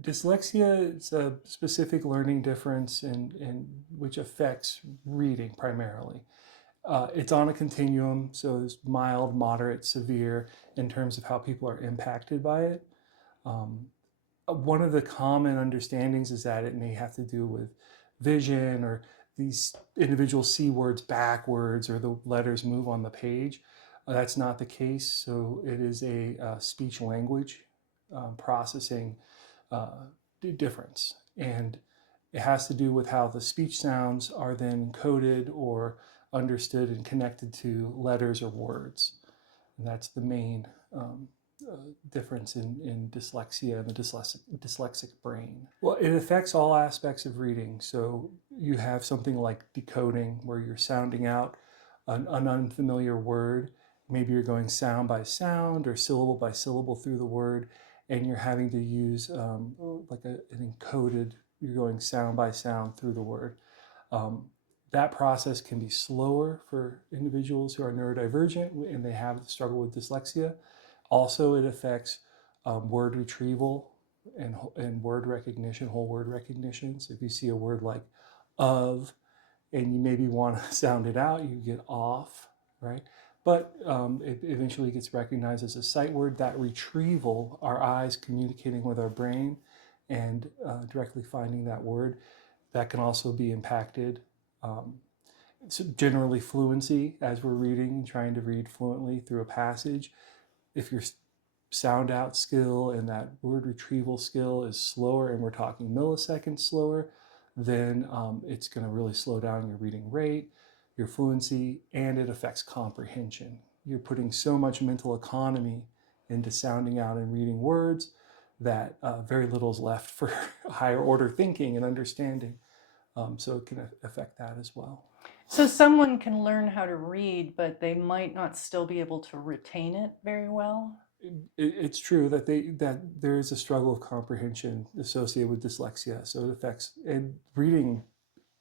Dyslexia is a specific learning difference which affects reading primarily. It's on a continuum, so it's mild, moderate, severe in terms of how people are impacted by it. Um, One of the common understandings is that it may have to do with vision, or these individuals see words backwards, or the letters move on the page. That's not the case. So it is a speech language processing uh, difference. And it has to do with how the speech sounds are then encoded or understood and connected to letters or words. And that's the main uh, difference in dyslexia and the dyslexic brain. Well, it affects all aspects of reading. So you have something like decoding, where you're sounding out an unfamiliar word. Maybe you're going sound by sound or syllable by syllable through the word, and you're having to use like an encoded, you're going sound by sound through the word. Um, that process can be slower for individuals who are neurodivergent and they have struggle with dyslexia. Also, it affects word retrieval and word recognition, whole word recognition. So if you see a word like of, and you maybe want to sound it out, you get off, right? But it eventually gets recognized as a sight word. That retrieval, our eyes communicating with our brain and directly finding that word, that can also be impacted. Um, so generally fluency, as we're reading and trying to read fluently through a passage. If your sound out skill and that word retrieval skill is slower, and we're talking milliseconds slower, then it's going to really slow down your reading rate, your fluency, and it affects comprehension. You're putting so much mental economy into sounding out and reading words that very little is left for higher order thinking and understanding. So it can affect that as well. So someone can learn how to read, but they might not still be able to retain it very well? It's true that there is a struggle of comprehension associated with dyslexia. So it affects, and reading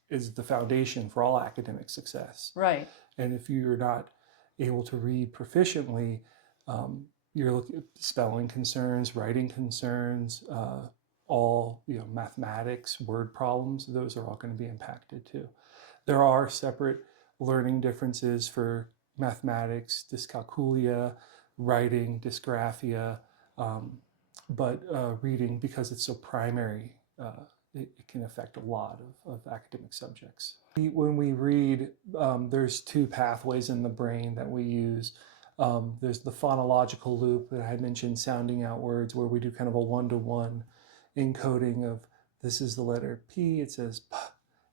is the foundation for all academic success. Right. And if you're not able to read proficiently, you're looking at spelling concerns, writing concerns, all mathematics, word problems. Those are all going to be impacted too. There are separate learning differences for mathematics, dyscalculia, writing, dysgraphia, but reading, because it's so primary, it can affect a lot of academic subjects. When we read, there's two pathways in the brain that we use. There's the phonological loop that I had mentioned, sounding out words, where we do kind of a one-to-one encoding of, this is the letter P, it says P,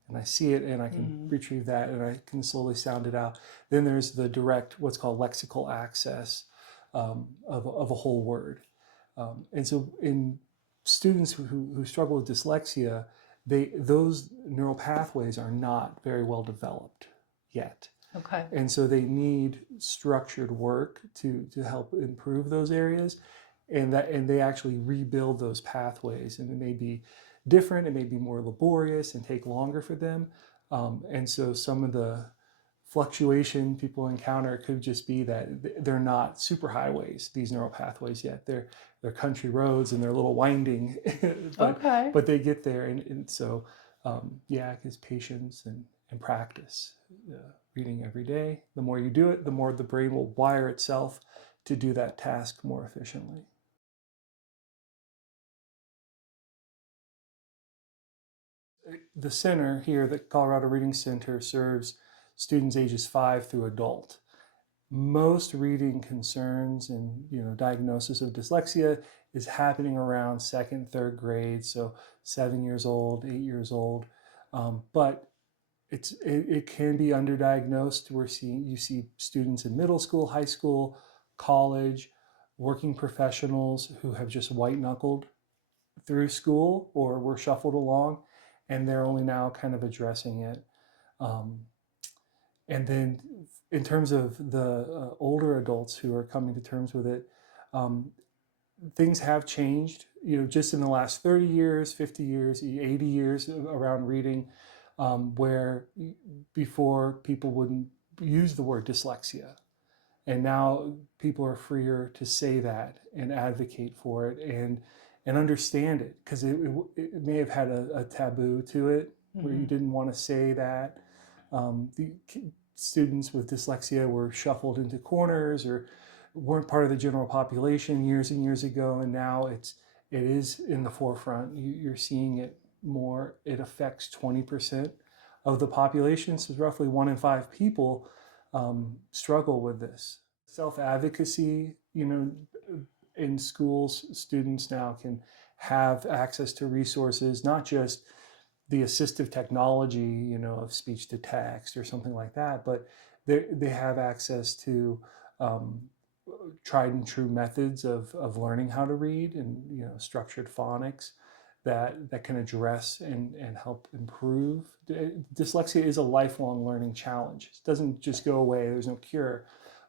and I see it and I can retrieve that and I can slowly sound it out. Then there's the direct, what's called lexical access of a whole word. And so in students who struggle with dyslexia, those neural pathways are not very well developed yet. Okay. And so they need structured work to help improve those areas, and they actually rebuild those pathways, and it may be different, it may be more laborious and take longer for them. And so some of the fluctuation people encounter could just be that they're not super highways, these neural pathways yet. They're country roads and they're a little winding, Okay. but they get there. And so, yeah, it's patience and practice. Reading every day. The more you do it, the more the brain will wire itself to do that task more efficiently. The center here, the Colorado Reading Center, serves students ages 5 through adult. Most reading concerns and diagnosis of dyslexia is happening around second, third grade, so 7 years old, 8 years old. But it can be underdiagnosed. You see students in middle school, high school, college, working professionals who have just white knuckled through school or were shuffled along, and they're only now kind of addressing it. And then in terms of the older adults who are coming to terms with it, things have changed, just in the last 30 years, 50 years, 80 years around reading, where before people wouldn't use the word dyslexia. And now people are freer to say that and advocate for it. and understand it, because it may have had a taboo to it where you didn't want to say that. The students with dyslexia were shuffled into corners or weren't part of the general population years and years ago, and now it is in the forefront. You're seeing it more. It affects 20% of the population, so roughly 1 in 5 people struggle with this. Self-advocacy, in schools, students now can have access to resources, not just the assistive technology, of speech to text or something like that, but they have access to um, tried and true methods of learning how to read, and structured phonics that can address and help improve. Dyslexia is a lifelong learning challenge. It doesn't just go away. There's no cure,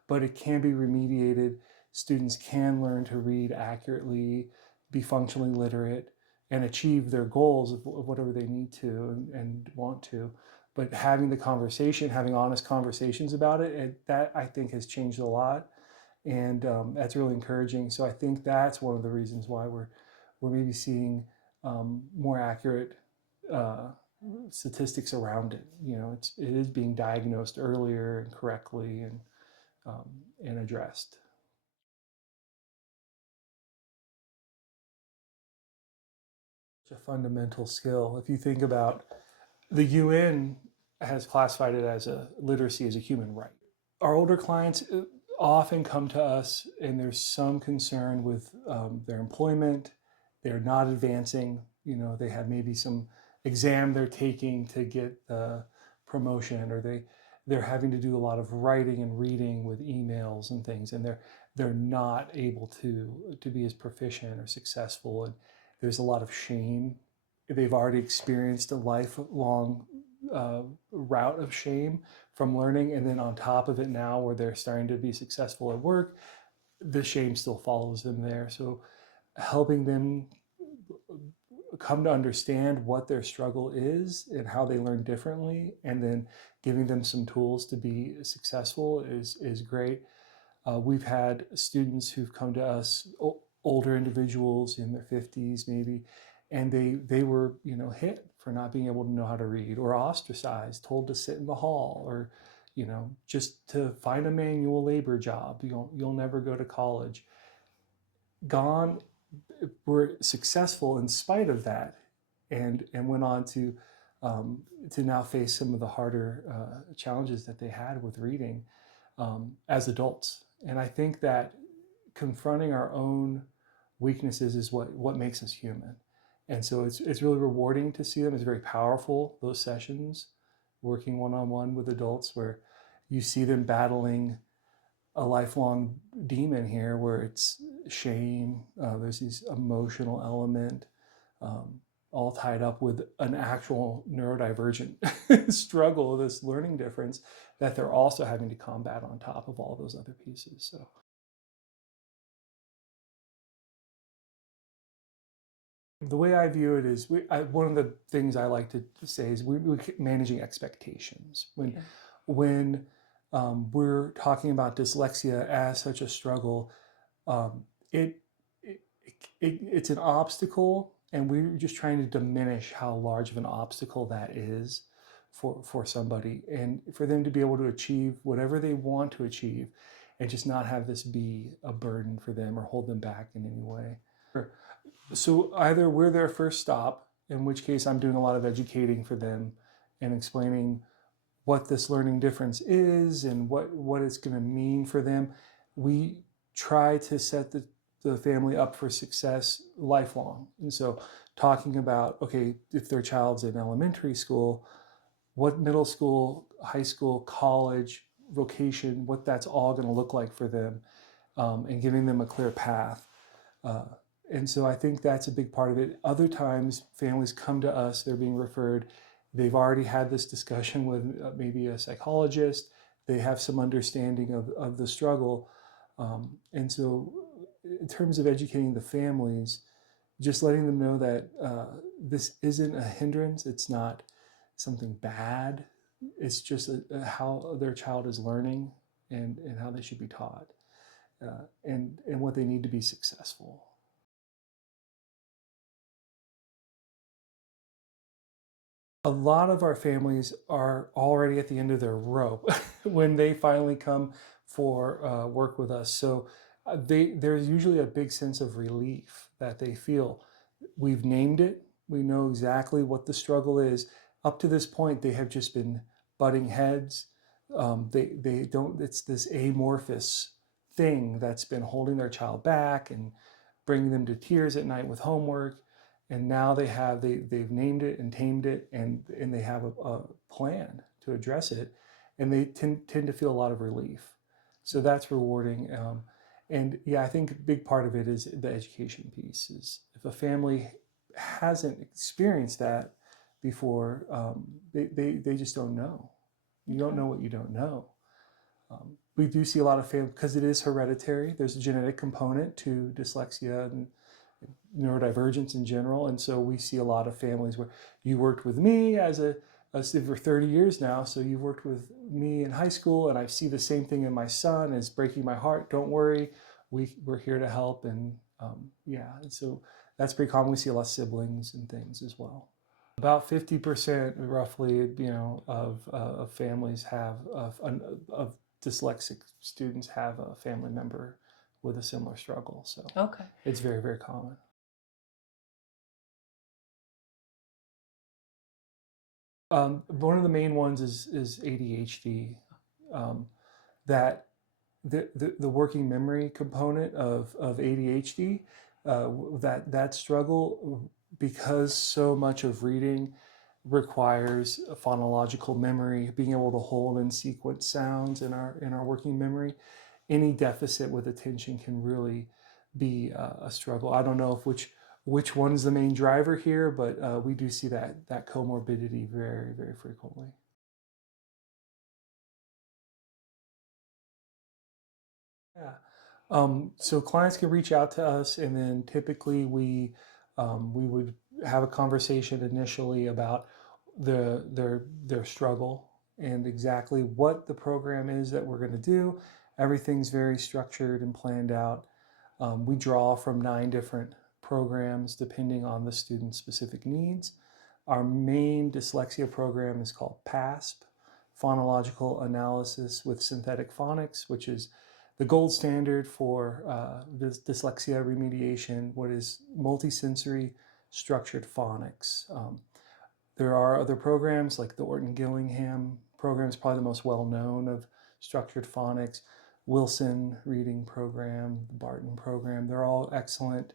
but it can be remediated. Students can learn to read accurately, be functionally literate, and achieve their goals of whatever they need to and want to. But having the conversation, having honest conversations about it, that I think has changed a lot, and that's really encouraging. So I think that's one of the reasons why we're maybe seeing more accurate uh, statistics around it. It is being diagnosed earlier and correctly, and addressed. It's a fundamental skill. If you think about, the UN has classified it as literacy as a human right. Our older clients often come to us and there's some concern with their employment. They're not advancing. They have maybe some exam they're taking to get the promotion, or they're having to do a lot of writing and reading with emails and things, and they're not able to be as proficient or successful, and there's a lot of shame. They've already experienced a lifelong route of shame from learning, and then on top of it now, where they're starting to be successful at work, the shame still follows them there. So helping them come to understand what their struggle is and how they learn differently, and then giving them some tools to be successful is great. We've had students who've come to us, older individuals in their 50s maybe, and they were hit for not being able to know how to read, or ostracized, told to sit in the hall, or just to find a manual labor job. You'll never go to college. Gone, were successful in spite of that, and went on to now face some of the harder challenges that they had with reading as adults. And I think that confronting our own weaknesses is what makes us human. And so it's really rewarding to see them. It's very powerful, those sessions, working one-on-one with adults, where you see them battling a lifelong demon here, where it's shame, there's this emotional element, all tied up with an actual neurodivergent struggle, this learning difference that they're also having to combat on top of all those other pieces. So the way I view it is, one of the things I like to say is we're managing expectations. When we're talking about dyslexia as such a struggle, um, it, it's an obstacle, and we're just trying to diminish how large of an obstacle that is for somebody, and for them to be able to achieve whatever they want to achieve, and just not have this be a burden for them or hold them back in any way. So either we're their first stop, in which case I'm doing a lot of educating for them and explaining what this learning difference is and what it's going to mean for them. We try to set the family up for success lifelong. And so talking about, okay, if their child's in elementary school, what middle school, high school, college, vocation, what that's all going to look like for them, and giving them a clear path. Uh, and so I think that's a big part of it. Other times, families come to us, they're being referred, they've already had this discussion with maybe a psychologist, they have some understanding of the struggle. And so, in terms of educating the families, just letting them know that this isn't a hindrance, it's not something bad, it's just how their child is learning, and how they should be taught, and what they need to be successful. A lot of our families are already at the end of their rope when they finally come for work with us. So there's usually a big sense of relief that they feel. We've named it. We know exactly what the struggle is. Up to this point, they have just been butting heads. They don't. It's this amorphous thing that's been holding their child back and bringing them to tears at night with homework. And now they've named it and tamed it, and they have a plan to address it, and they tend to feel a lot of relief. So that's rewarding. And yeah, I think a big part of it is the education piece. Is if a family hasn't experienced that before, they just don't know. You don't Okay. know what you don't know. We do see a lot of families, because it is hereditary. There's a genetic component to dyslexia and neurodivergence in general. And so we see a lot of families where you worked with me for 30 years now. So you've worked with me in high school, and I see the same thing in my son. It's breaking my heart. Don't worry. We're here to help. And yeah, and so that's pretty common. We see a lot of siblings and things as well. About 50% roughly, of families of dyslexic students have a family member with a similar struggle. So Okay. it's very, very common. One of the main ones is ADHD. Um, that the working memory component of ADHD, that struggle, because so much of reading requires a phonological memory, being able to hold and sequence sounds in our working memory. Any deficit with attention can really be a struggle. I don't know if which one's the main driver here, but we do see that comorbidity very, very frequently. Yeah. So clients can reach out to us, and then typically we would have a conversation initially about their struggle and exactly what the program is that we're going to do. Everything's very structured and planned out. We draw from 9 different programs depending on the student's specific needs. Our main dyslexia program is called PASP, Phonological Analysis with Synthetic Phonics, which is the gold standard for dyslexia remediation, what is multisensory structured phonics. There are other programs like the Orton Gillingham program is probably the most well known of structured phonics. Wilson reading program, the Barton program, they're all excellent.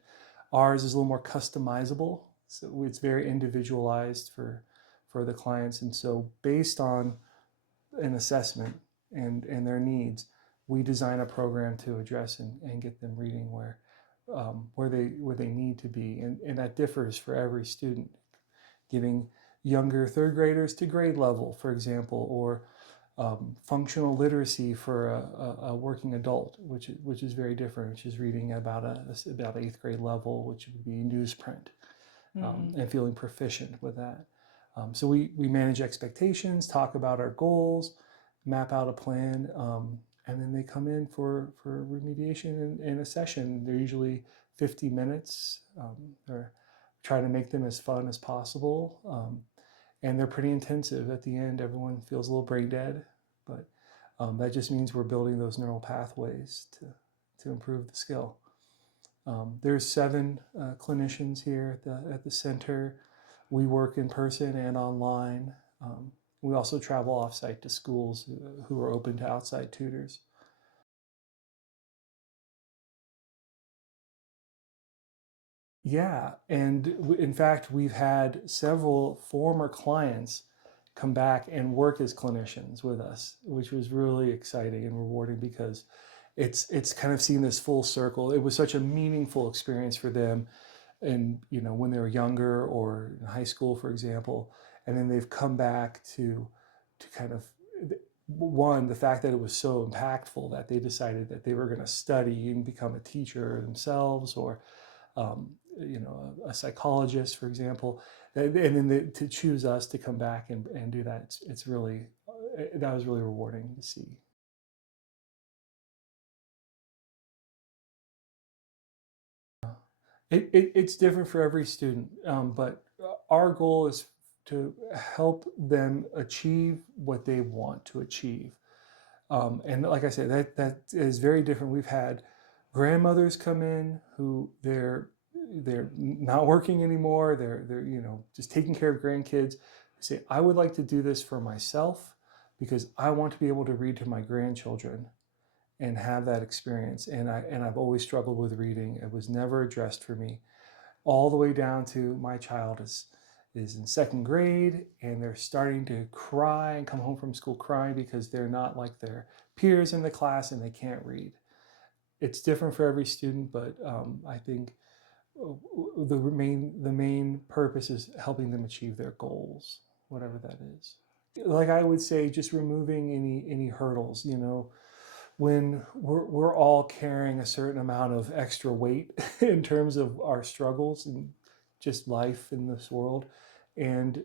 Ours is a little more customizable, so it's very individualized for the clients. And so based on an assessment and their needs, we design a program to address and get them reading where they need to be. And that differs for every student, giving younger third graders to grade level, for example, or functional literacy for a working adult, which is very different, which is reading about 8th grade level, which would be newsprint, and feeling proficient with that. So we manage expectations, talk about our goals, map out a plan, and then they come in for remediation in a session. They're usually 50 minutes. Or try to make them as fun as possible. And they're pretty intensive at the end. Everyone feels a little brain dead, but that just means we're building those neural pathways to improve the skill. There's 7 clinicians here at the center. We work in person and online. We also travel offsite to schools who are open to outside tutors. Yeah, and in fact, we've had several former clients come back and work as clinicians with us, which was really exciting and rewarding because it's kind of seen this full circle. It was such a meaningful experience for them, and when they were younger or in high school, for example, and then they've come back to kind of one, the fact that it was so impactful that they decided that they were going to study and become a teacher themselves, or um, a psychologist, for example, and then to choose us to come back and do that, it's really that was really rewarding to see. It's different for every student, but our goal is to help them achieve what they want to achieve. And like I said, that is very different. We've had grandmothers come in who they're not working anymore. They're just taking care of grandkids. Say, I would like to do this for myself because I want to be able to read to my grandchildren and have that experience. And I've always struggled with reading. It was never addressed for me, all the way down to my child is in second grade and they're starting to cry and come home from school crying because they're not like their peers in the class and they can't read. It's different for every student, but I think the main purpose is helping them achieve their goals, whatever that is. Like I would say, just removing any hurdles. When we're all carrying a certain amount of extra weight in terms of our struggles and just life in this world, and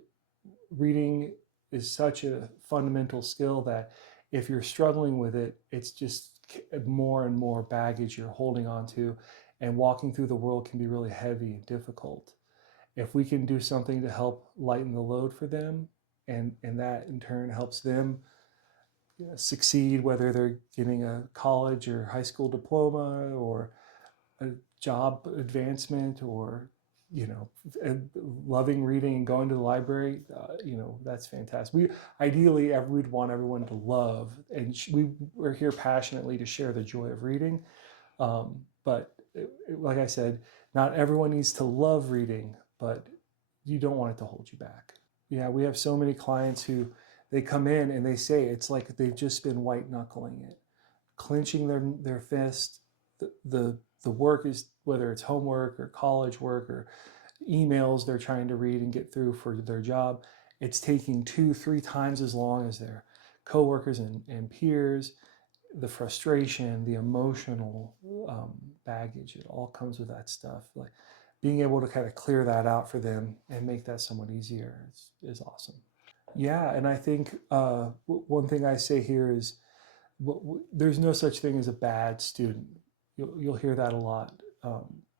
reading is such a fundamental skill that if you're struggling with it, it's just more and more baggage you're holding on to, and walking through the world can be really heavy and difficult. If we can do something to help lighten the load for them, and that in turn helps them succeed, whether they're getting a college or high school diploma or a job advancement, or you know loving reading and going to the library, that's fantastic. We ideally we'd want everyone to love, and we're here passionately to share the joy of reading, but like I said, not everyone needs to love reading, but you don't want it to hold you back. Yeah, we have so many clients who they come in and they say it's like they've just been white knuckling it, clenching their fist. The work is, whether it's homework or college work or emails they're trying to read and get through for their job, it's taking 2-3 times as long as their coworkers and peers. The frustration, the emotional baggage, it all comes with that stuff. Like being able to kind of clear that out for them and make that somewhat easier is awesome. Yeah, and I think one thing I say here is there's no such thing as a bad student. You'll hear that a lot.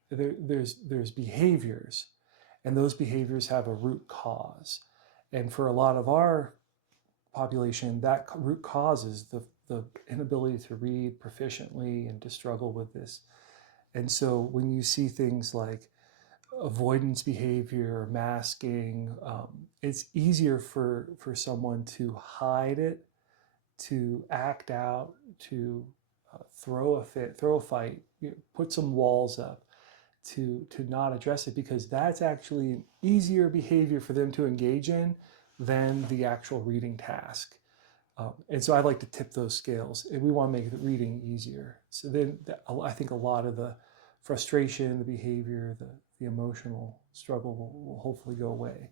There's behaviors, and those behaviors have a root cause. And for a lot of our population, that root cause is the inability to read proficiently and to struggle with this. And so when you see things like avoidance behavior, masking, it's easier for someone to hide it, to act out, to throw a fit, throw a fight, put some walls up, to not address it, because that's actually an easier behavior for them to engage in than the actual reading task. And so I'd like to tip those scales, and we want to make the reading easier. So then I think a lot of the frustration, the behavior, the emotional struggle will hopefully go away.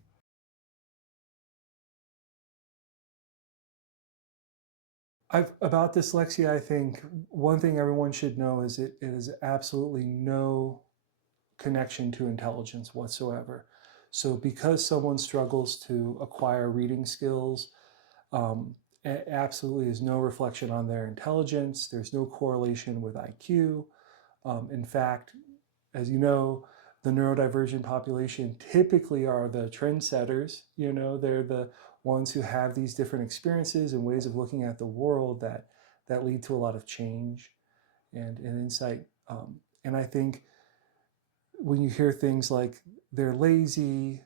About dyslexia, I think one thing everyone should know is it is absolutely no connection to intelligence whatsoever. So because someone struggles to acquire reading skills, absolutely is no reflection on their intelligence. There's no correlation with IQ. In fact, as you know, the neurodivergent population typically are the trendsetters. They're the ones who have these different experiences and ways of looking at the world that lead to a lot of change and insight. And I think when you hear things like they're lazy,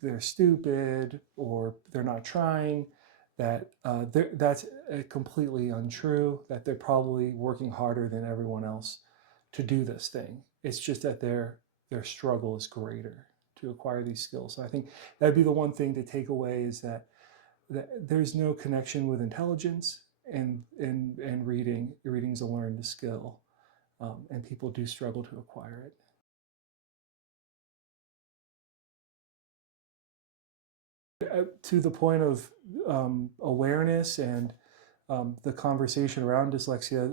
they're stupid, or they're not trying, that's completely untrue, that they're probably working harder than everyone else to do this thing. It's just that their struggle is greater to acquire these skills. So I think that'd be the one thing to take away, is that there's no connection with intelligence and reading. Reading's a learned skill, and people do struggle to acquire it. To the point of awareness and the conversation around dyslexia,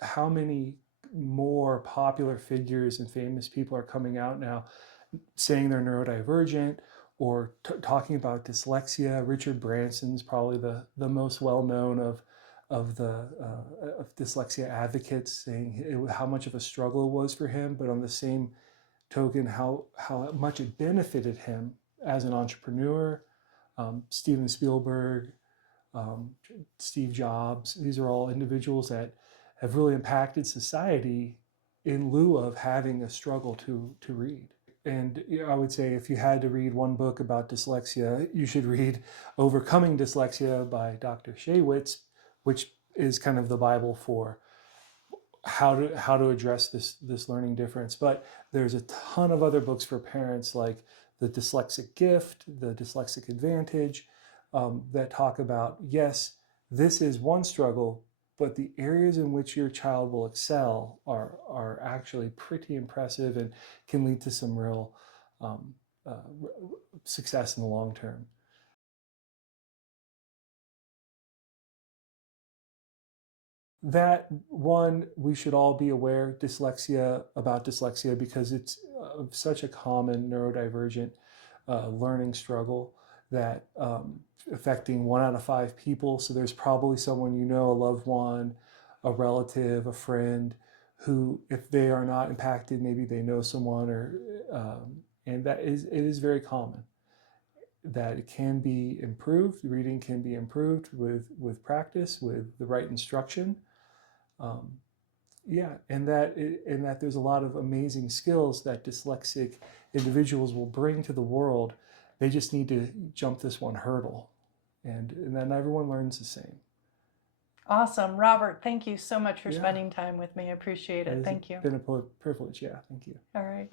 how many more popular figures and famous people are coming out now saying they're neurodivergent, or talking about dyslexia. Richard Branson's probably the most well-known of dyslexia advocates, saying how much of a struggle it was for him, but on the same token, how much it benefited him as an entrepreneur, Steven Spielberg, um, Steve Jobs. These are all individuals that have really impacted society in lieu of having a struggle to read. And I would say if you had to read one book about dyslexia, you should read Overcoming Dyslexia by Dr. Shaywitz, which is kind of the Bible for how to address this learning difference. But there's a ton of other books for parents, like The Dyslexic Gift, The Dyslexic Advantage, that talk about, yes, this is one struggle, but the areas in which your child will excel are actually pretty impressive and can lead to some real um, uh, success in the long term. That one, we should all be aware about dyslexia, because it's such a common neurodivergent learning struggle that affecting 1 out of 5 people. So there's probably someone you know, a loved one, a relative, a friend, who, if they are not impacted, maybe they know someone, or and it is very common. That it can be improved. Reading can be improved with practice, with the right instruction. Um, yeah, and that there's a lot of amazing skills that dyslexic individuals will bring to the world. They just need to jump this one hurdle, and then everyone learns the same. Awesome. Robert, thank you so much for Yeah, spending time with me. I appreciate it it. has Thank you. been a privilege. Yeah, thank you. All right.